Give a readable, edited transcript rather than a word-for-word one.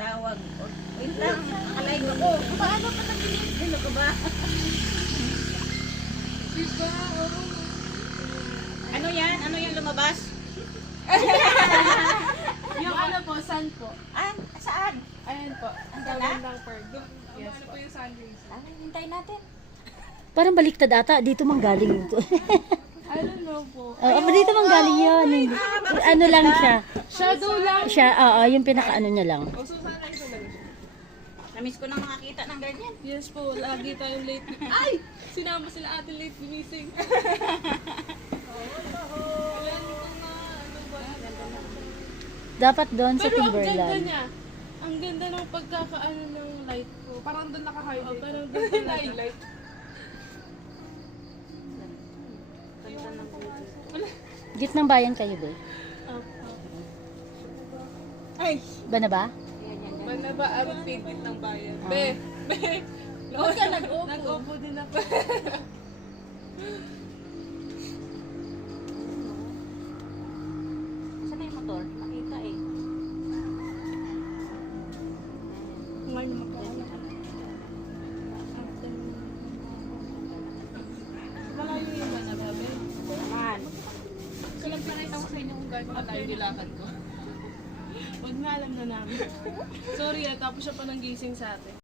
tawag. Wait lang, alive ako. Paano pa nag-inis? Ano ka ba? Diba? Ano yan? Ano yan lumabas? Yung ano po, sun po. Ah, saan? Ayan po. Ang Andala? gawin lang bird. Yes po. Yung sunrise? Ah, hintayin natin. Parang baliktad ata. Dito mang galing ito. I don't know po. Dito mang galing yun. Ano lang siya. Shadow lang. Siya, yung pinaka-ano niya lang. O, so sunrise na lang siya. Namiss ko nang makakita ng ganyan. Yes po, lagi tayong late. Ay! Sinama sila ate late binising. Dapat doon sa Pero ang ganda Timberland. niya. Ang ganda ng pagkakaano ng light ko. Parang doon naka-highlight. Oh, parang doon naka-highlight. Gitnang bayan kayo, be? Ay! Ba na ba? Mana ba ang pigit ng bayan? Be! Be! Huwag ka nag-opo. Nag-opo din ako. Saan na yung motor? Makita eh. Ngayon magkakaroon. Malayo yung mana ba, be? Naman. So lang pinakita ko sa inyo kung gaano katayo nilakad ko. Huwag na alam na namin. Sorry tapos siya pa nang gising sa atin.